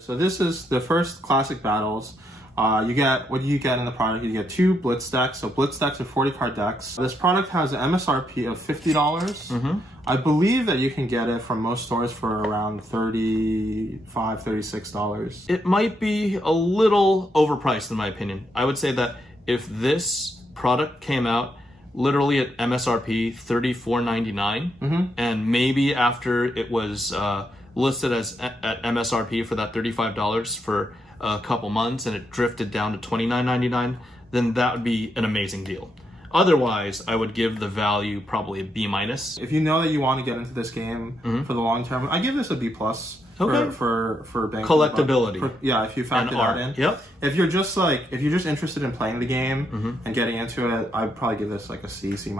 So this is the first classic battles. What do you get in the product? You get 2 blitz decks. So blitz decks are 40 card decks. This product has an MSRP of $50. Mm-hmm. I believe that you can get it from most stores for around $35, $36. It might be a little overpriced in my opinion. I would say that if this product came out literally at MSRP $34.99, and maybe after it was listed as at MSRP for that $35 for a couple months and it drifted down to $29.99, then that would be an amazing deal. Otherwise, I would give the value probably a B-. If you know that you want to get into this game for the long term, I give this a B+. Okay. For bang collectability. Yeah, if you factor that in. Yep. If you're just interested in playing the game and getting into it, I'd probably give this like a C, C-.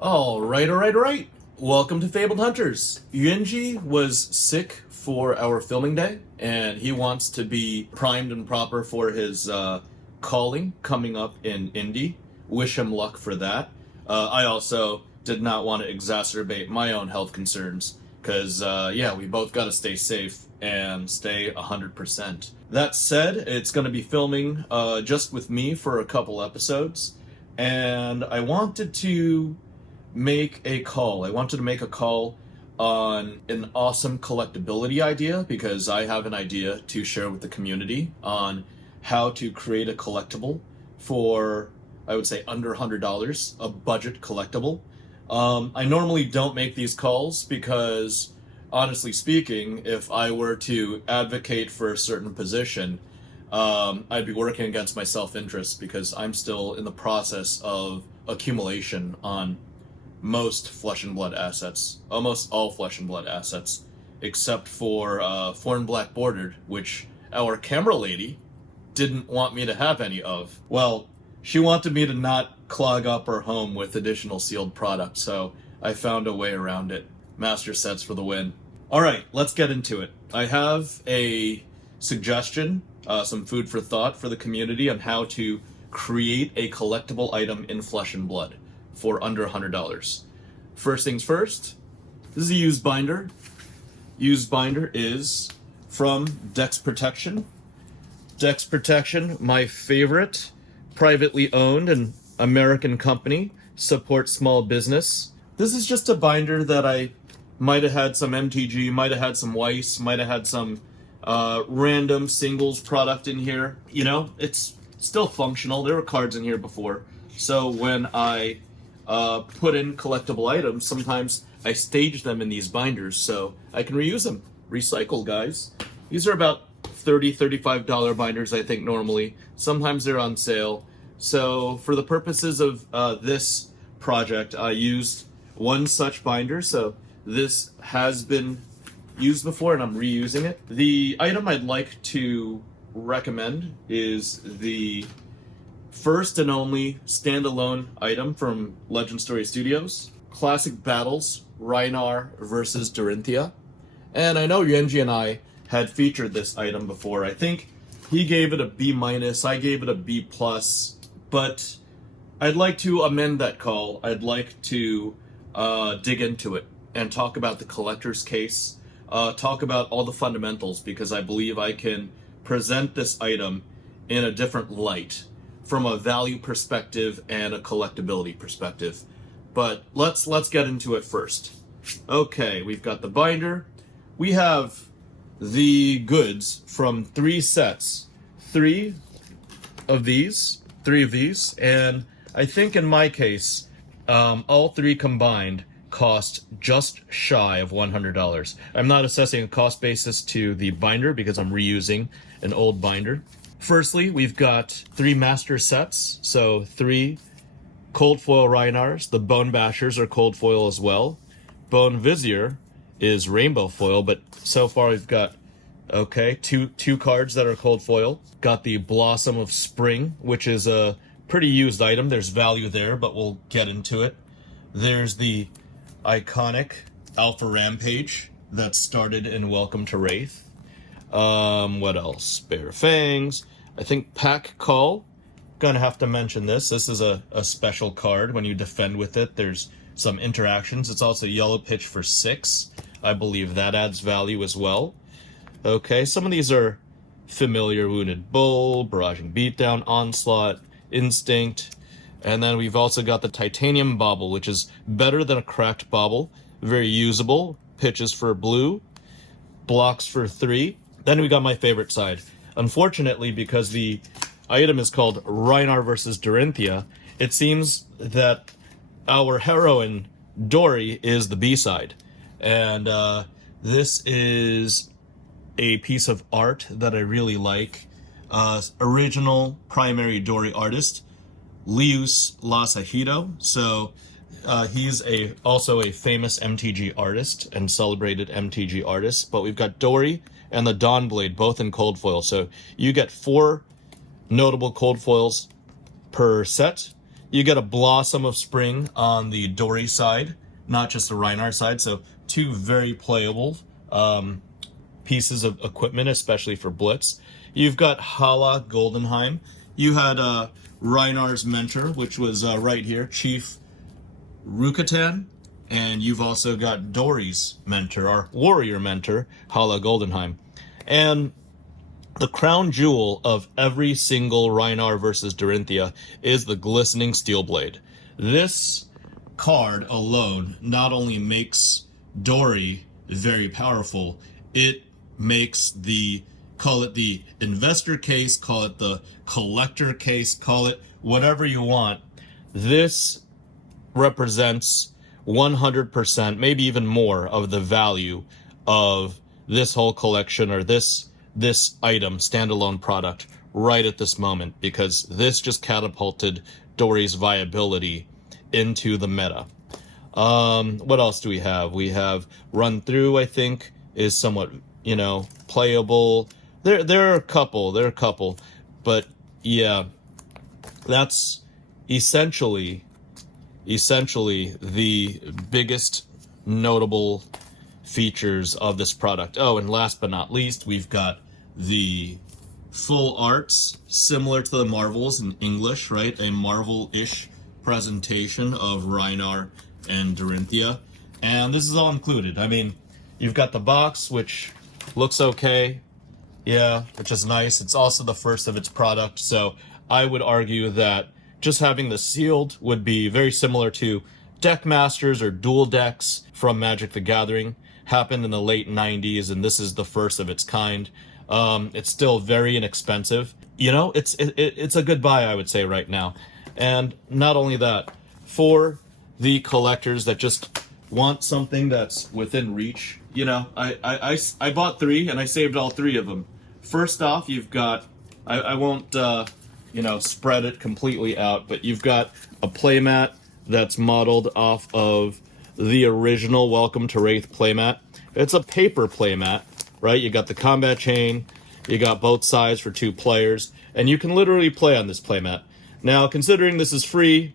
All right. Welcome to FaBled Hunters. Yuanji was sick for our filming day, and he wants to be primed and proper for his calling coming up in Indy. Wish him luck for that. I also did not want to exacerbate my own health concerns, because, we both got to stay safe and stay 100%. That said, it's going to be filming just with me for a couple episodes, and I wanted to make a call. I wanted to make a call on an awesome collectability idea, because I have an idea to share with the community on how to create a collectible for, I would say, under $100, a budget collectible. I normally don't make these calls because, honestly speaking, if I were to advocate for a certain position, I'd be working against my self-interest, because I'm still in the process of accumulation on most flesh and blood assets, almost all flesh and blood assets, except for foreign black bordered, which our camera lady didn't want me to have any of. Well, she wanted me to not clog up her home with additional sealed product, so I found a way around it. Master sets for the win. All right, let's get into it. I have a suggestion, some food for thought for the community on how to create a collectible item in flesh and blood for under $100. First things first, this is a used binder. Used binder is from Dex Protection. Dex Protection, my favorite, privately owned and American company, supports small business. This is just a binder that I might have had some MTG, might have had some Weiss, might have had some random singles product in here. You know, it's still functional. There were cards in here before. So when I put in collectible items, sometimes I stage them in these binders so I can reuse them. Recycle, guys. These are about $30, $35 binders, I think, normally. Sometimes they're on sale. So for the purposes of this project, I used one such binder. So this has been used before and I'm reusing it. The item I'd like to recommend is the first and only standalone item from Legend Story Studios, Classic Battles, Rhinar versus Dorinthea. And I know Yuanji and I had featured this item before. I think he gave it a B-, I gave it a B+, but I'd like to amend that call. I'd like to dig into it and talk about the collector's case, talk about all the fundamentals, because I believe I can present this item in a different light, from a value perspective and a collectability perspective. But let's get into it first. Okay, we've got the binder. We have the goods from 3 sets. 3 of these, and I think in my case, all 3 combined cost just shy of $100. I'm not assessing a cost basis to the binder because I'm reusing an old binder. Firstly, we've got 3 master sets, so 3 cold foil Rhinars. The Bone Bashers are cold foil as well. Bone Vizier is rainbow foil, but so far we've got, two cards that are cold foil. Got the Blossom of Spring, which is a pretty used item. There's value there, but we'll get into it. There's the iconic Alpha Rampage that started in Welcome to Wraith. What else? Bare Fangs. I think Pack Call. Gonna have to mention this. This is a special card. When you defend with it, there's some interactions. It's also Yellow Pitch for 6. I believe that adds value as well. Okay, some of these are familiar. Wounded Bull, Barraging Beatdown, Onslaught, Instinct. And then we've also got the Titanium Bauble, which is better than a cracked bauble. Very usable. Pitches for blue. Blocks for 3. Then we got my favorite side. Unfortunately, because the item is called Rhinar versus Dorinthea, it seems that our heroine, Dory, is the B-side. And this is a piece of art that I really like. Original primary Dory artist, Lius Lasahito. So he's also a famous MTG artist and celebrated MTG artist. But we've got Dory and the Dawnblade, both in cold foil. So you get 4 notable cold foils per set. You get a Blossom of Spring on the Dory side, not just the Rhinar side. So 2 very playable pieces of equipment, especially for Blitz. You've got Hala Goldenheim. You had Rhinar's mentor, which was right here, Chief Rukatan. And you've also got Dory's mentor, our warrior mentor, Hala Goldenheim. And the crown jewel of every single Rhinar versus Dorinthea is the Glistening Steelblade. This card alone not only makes Dory very powerful, it makes call it the investor case, call it the collector case, call it whatever you want. This represents 100%, maybe even more, of the value of this whole collection, or this item, standalone product, right at this moment, because this just catapulted Dory's viability into the meta. What else do we have? We have Run Through, I think, is somewhat, playable. There are a couple, but yeah, that's essentially the biggest notable features of this product. Oh, and last but not least, we've got the full arts, similar to the Marvels in English, right? A Marvel-ish presentation of Rhinar and Dorinthea. And this is all included. I mean, you've got the box, which looks okay. Yeah, which is nice. It's also the first of its product, so I would argue that just having the sealed would be very similar to Deck Masters or Dual Decks from Magic the Gathering. Happened in the late 90s, and this is the first of its kind. It's still very inexpensive. It's a good buy, I would say, right now. And not only that, for the collectors that just want something that's within reach, I bought 3 and I saved all 3 of them. First off, you've got, I won't spread it completely out, but you've got a playmat that's modeled off of the original Welcome to Wraith playmat. It's a paper playmat, right? You got the combat chain, you got both sides for 2 players, and you can literally play on this playmat. Now, considering this is free,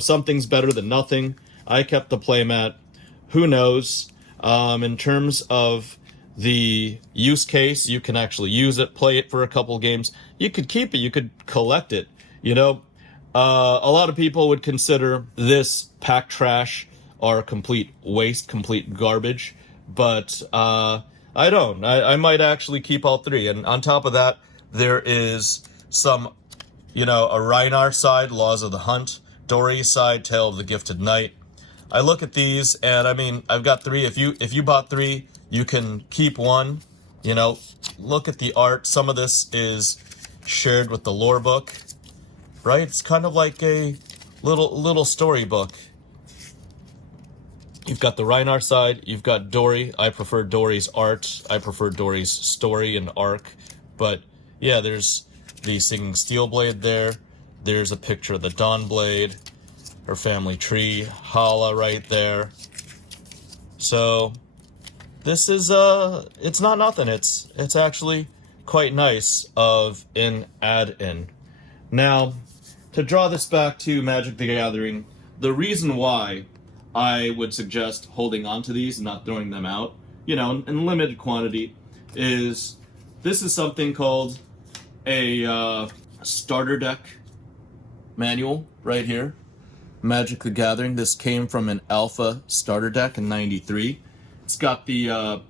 something's better than nothing. I kept the playmat. Who knows? In terms of the use case, you can actually use it, play it for a couple games. You could keep it, you could collect it. A lot of people would consider this pack trash or complete waste, complete garbage, but I don't. I might actually keep all 3. And on top of that, there is some, a Rhinar side, Laws of the Hunt, Dory side, Tale of the Gifted Knight. I look at these, and I mean, I've got 3. If you bought 3, you can keep 1. Look at the art. Some of this is shared with the lore book, right? It's kind of like a little storybook. You've got the Rhinar side, you've got Dory. I prefer Dory's art. I prefer Dory's story and arc. But yeah, there's the Singing Steelblade there. There's a picture of the Dawnblade, her family tree, Hala right there. So this is it's not nothing. It's actually quite nice of an add-in. Now, to draw this back to Magic the Gathering, the reason why I would suggest holding on to these and not throwing them out, you know, in limited quantity, is this is something called a starter deck manual right here. Magic the Gathering. This came from an alpha starter deck in '93. It's got the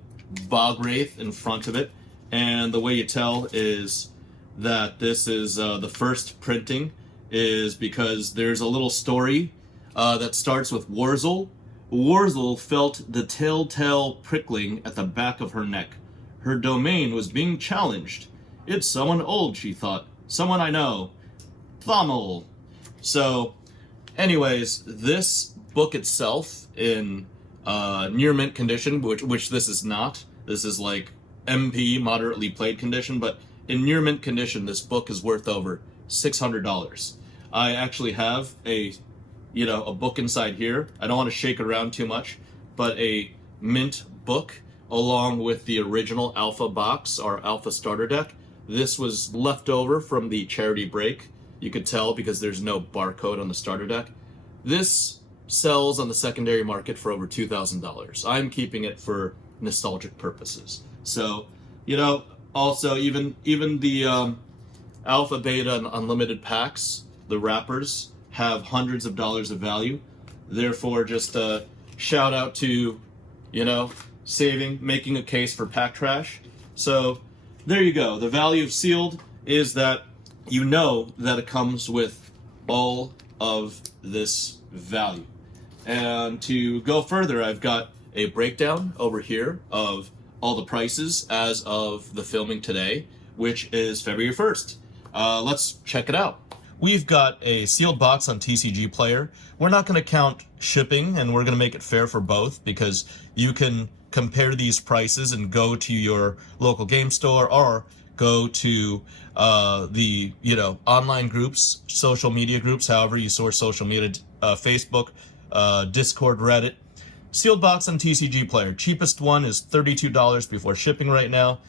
Bog Wraith in front of it, and the way you tell is that this is the first printing is because there's a little story that starts with Wurzel. Wurzel felt the telltale prickling at the back of her neck. Her domain was being challenged. It's someone old, she thought. Someone I know. Thommel. So, anyways, this book itself in near mint condition, which this is not. This is like MP, moderately played condition, but in near mint condition, this book is worth over $600. I actually have a book inside here. I don't want to shake it around too much, but a mint book along with the original Alpha box, our Alpha starter deck. This was left over from the charity break. You could tell because there's no barcode on the starter deck. This sells on the secondary market for over $2,000. I'm keeping it for nostalgic purposes. So, also even the Alpha, Beta, and Unlimited packs, the wrappers, have hundreds of dollars of value. Therefore, just a shout out to, making a case for pack trash. So there you go. The value of sealed is that you know that it comes with all of this value. And to go further, I've got a breakdown over here of all the prices as of the filming today, which is February 1st. Let's check it out. We've got a sealed box on TCG Player. We're not going to count shipping, and we're going to make it fair for both because you can compare these prices and go to your local game store or go to the online groups, social media groups, however you source social media, Facebook, Discord, Reddit. Sealed box on TCG Player. Cheapest one is $32 before shipping right now.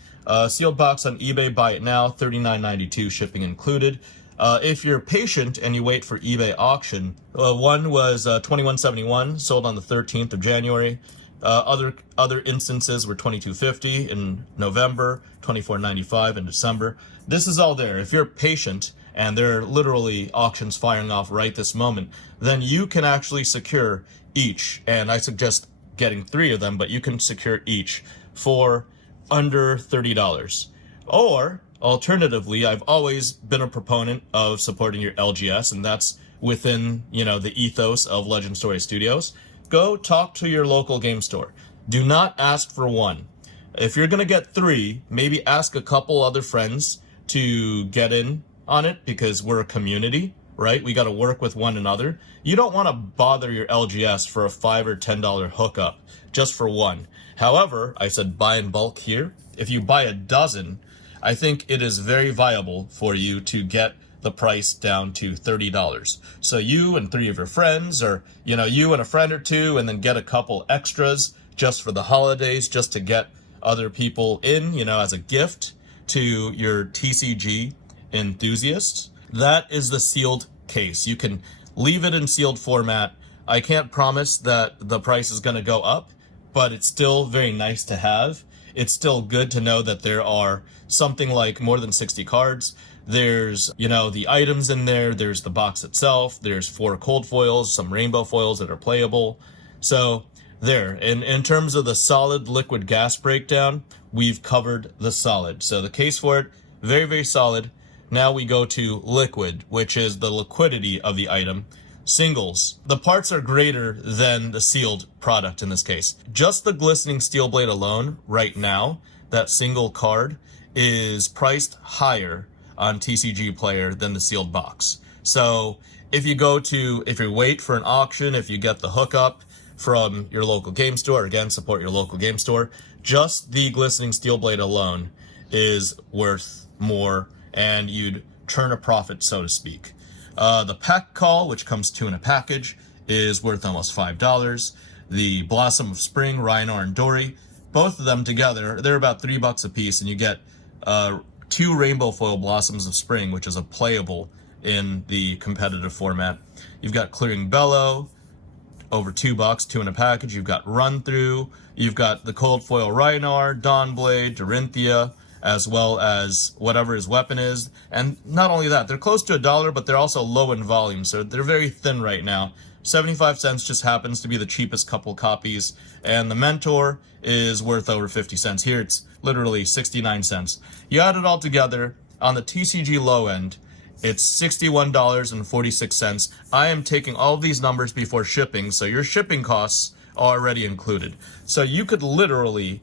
Sealed box on eBay, buy it now, $39.92, shipping included. If you're patient and you wait for eBay auction, one was $21.71, sold on the 13th of January. Other instances were $22.50 in November, $24.95 in December. This is all there. If you're patient and there are literally auctions firing off right this moment, then you can actually secure each. And I suggest getting 3 of them, but you can secure each for under $30. Or alternatively, I've always been a proponent of supporting your LGS, and that's within, the ethos of Legend Story Studios. Go talk to your local game store. Do not ask for one. If you're going to get 3, maybe ask a couple other friends to get in on it because we're a community, right? We got to work with one another. You don't want to bother your LGS for a $5 or $10 hookup just for one. However, I said buy in bulk here. If you buy a dozen, I think it is very viable for you to get the price down to $30. So you and 3 of your friends, or, you and a friend or 2, and then get a couple extras just for the holidays, just to get other people in, as a gift to your TCG enthusiasts. That is the sealed case. You can leave it in sealed format. I can't promise that the price is going to go up, but it's still very nice to have. It's still good to know that there are something like more than 60 cards. There's, the items in there. There's the box itself. There's 4 cold foils, some rainbow foils that are playable. So there, in terms of the solid liquid gas breakdown, we've covered the solid. So the case for it, very, very solid. Now we go to liquid, which is the liquidity of the item. Singles. The parts are greater than the sealed product in this case. Just the glistening steel blade alone, right now, that single card, is priced higher on TCG Player than the sealed box. So if you wait for an auction, if you get the hookup from your local game store, again, support your local game store, just the glistening steel blade alone is worth more, and you'd turn a profit, so to speak. The pack call, which comes 2 in a package, is worth almost $5. The Blossom of Spring, Rhinar and Dory, both of them together, they're about $3 a piece, and you get 2 rainbow foil Blossoms of Spring, which is a playable in the competitive format. You've got Clearing Bellow, over $2, 2 in a package. You've got Run Through, you've got the Cold Foil Rhinar, Dawnblade, Dorinthea, as well as whatever his weapon is. And not only that, they're close to $1, but they're also low in volume, so they're very thin right now. 75 cents just happens to be the cheapest couple copies, and the Mentor is worth over 50 cents. Here it's literally 69 cents. You add it all together, on the TCG low end, it's $61.46. I am taking all of these numbers before shipping, so your shipping costs are already included. So you could literally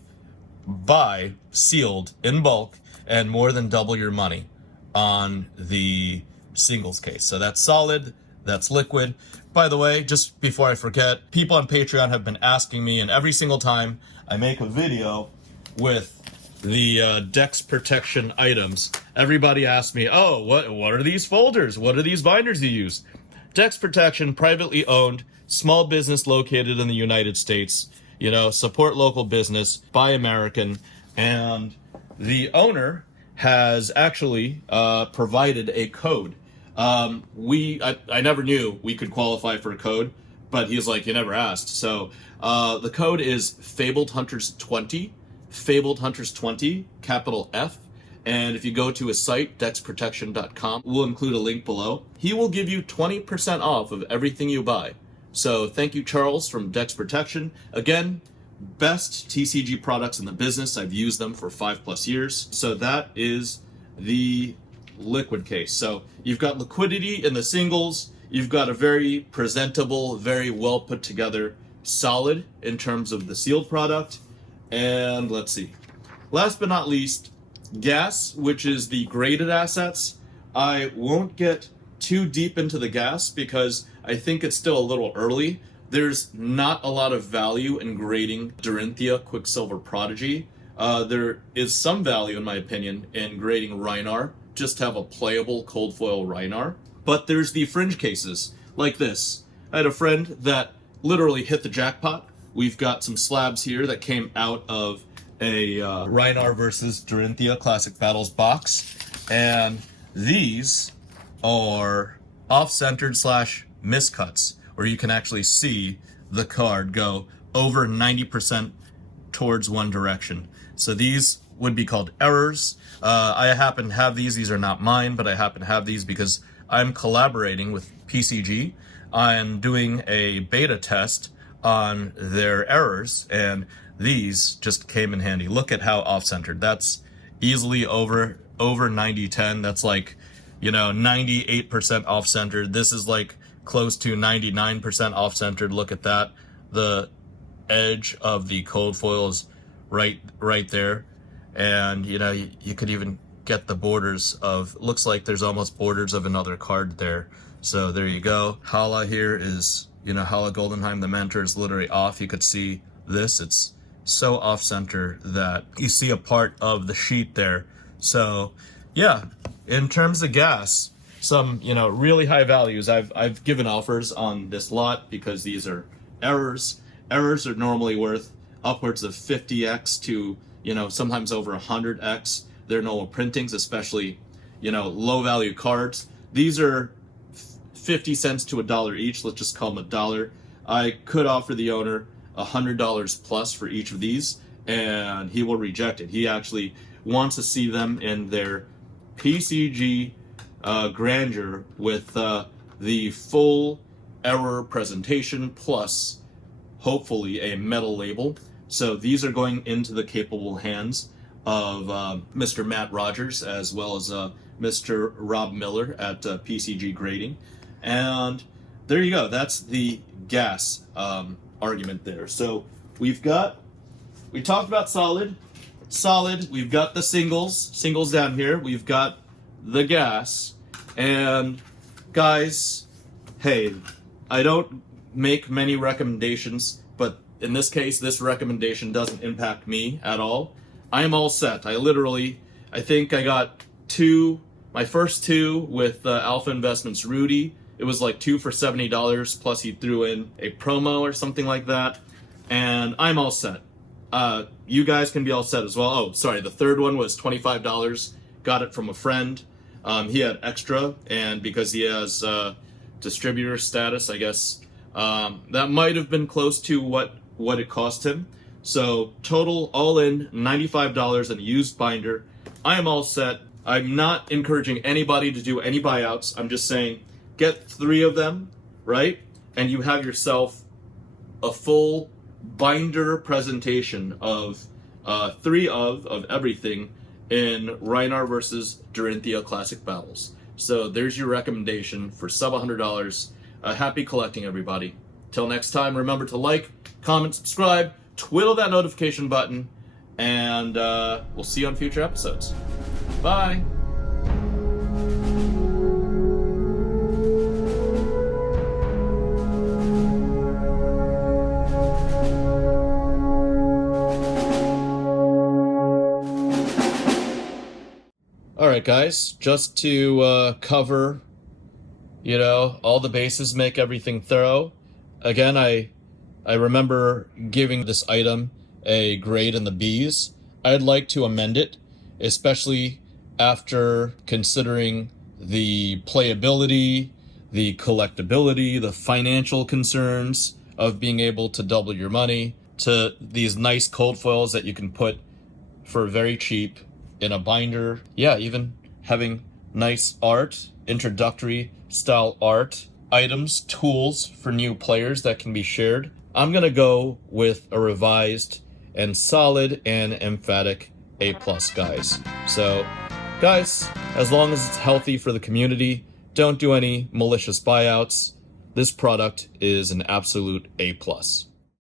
buy sealed in bulk and more than double your money on the singles case. So that's solid, that's liquid. By the way, just before I forget, people on Patreon have been asking me, and every single time I make a video with the Dex protection items, everybody asks me, oh, what are these folders? What are these binders you use? Dex protection, privately owned, small business located in the United States, you know, support local business, buy American, and the owner has actually provided a code. I never knew we could qualify for a code, but he's like, you never asked. So the code is FaBled Hunters 20, FaBled Hunters 20, capital F. And if you go to his site, dexprotection.com, we'll include a link below. He will give you 20% off of everything you buy. So thank you, Charles from Dex Protection. Again, best TCG products in the business. I've used them for 5+ years. So that is the liquid case. So you've got liquidity in the singles. You've got a very presentable, very well put together solid in terms of the sealed product. And let's see. Last but not least, gas, which is the graded assets. I won't get too deep into the gas because I think it's still a little early. There's not a lot of value in grading Dorinthea Quicksilver Prodigy. There is some value, in my opinion, in grading Rhinar, just to have a playable cold foil Rhinar. But there's the fringe cases, like this. I had a friend that literally hit the jackpot. We've got some slabs here that came out of a Rhinar versus Dorinthea Classic Battles box. And these are off-centered / miscuts, where you can actually see the card go over 90% towards one direction. So these would be called errors. I happen to have these. These are not mine, but I happen to have these because I'm collaborating with PCG. I'm doing a beta test on their errors, and these just came in handy. Look at how off-centered. That's easily over 90-10. That's like, you know, 98% off-centered. This is like close to 99% off-centered. Look at that. The edge of the cold foil is right there. And, you know, you could even get the borders of, looks like there's almost borders of another card there. So there you go. Hala here is, you know, Hala Goldenheim, the Mentor is literally off. You could see this. It's so off-center that you see a part of the sheet there. So, yeah, in terms of gas, some, you know, really high values. I've given offers on this lot because these are errors. Errors are normally worth upwards of 50x to, you know, sometimes over 100x. They're normal printings, especially, you know, low value cards. These are 50 cents to $1 each. Let's just call them $1. I could offer the owner $100 plus for each of these, and he will reject it. He actually wants to see them in their PCG grandeur with the full error presentation plus hopefully a metal label. So these are going into the capable hands of Mr. Matt Rogers as well as Mr. Rob Miller at PCG Grading. And there you go. That's the gas argument there. So we talked about solid. We've got the singles down here. We've got the gas. And guys, hey, I don't make many recommendations, but in this case, this recommendation doesn't impact me at all. I am all set. I think I got my first two with Alpha Investments Rudy. It was like 2 for $70, plus he threw in a promo or something like that. And I'm all set. You guys can be all set as well. Oh, sorry, the third one was $25. Got it from a friend. He had extra, and because he has distributor status, I guess That might have been close to what it cost him. So total, all in, $95 and a used binder. I am all set. I'm not encouraging anybody to do any buyouts. I'm just saying, get 3 of them, right? And you have yourself a full binder presentation of 3 of everything in Rhinar versus Dorinthea Classic Battles. So there's your recommendation for sub $100. Happy collecting, everybody. Till next time, remember to like, comment, subscribe, twiddle that notification button, and we'll see you on future episodes. Bye! Alright guys, just to cover, all the bases, make everything thorough. Again, I remember giving this item a grade in the B's. I'd like to amend it, especially after considering the playability, the collectability, the financial concerns of being able to double your money, to these nice cold foils that you can put for very cheap in a binder. Yeah, even having nice art, introductory style art, items, tools for new players that can be shared. I'm gonna go with a revised and solid and emphatic A+, guys. So, guys, as long as it's healthy for the community, don't do any malicious buyouts. This product is an absolute A+.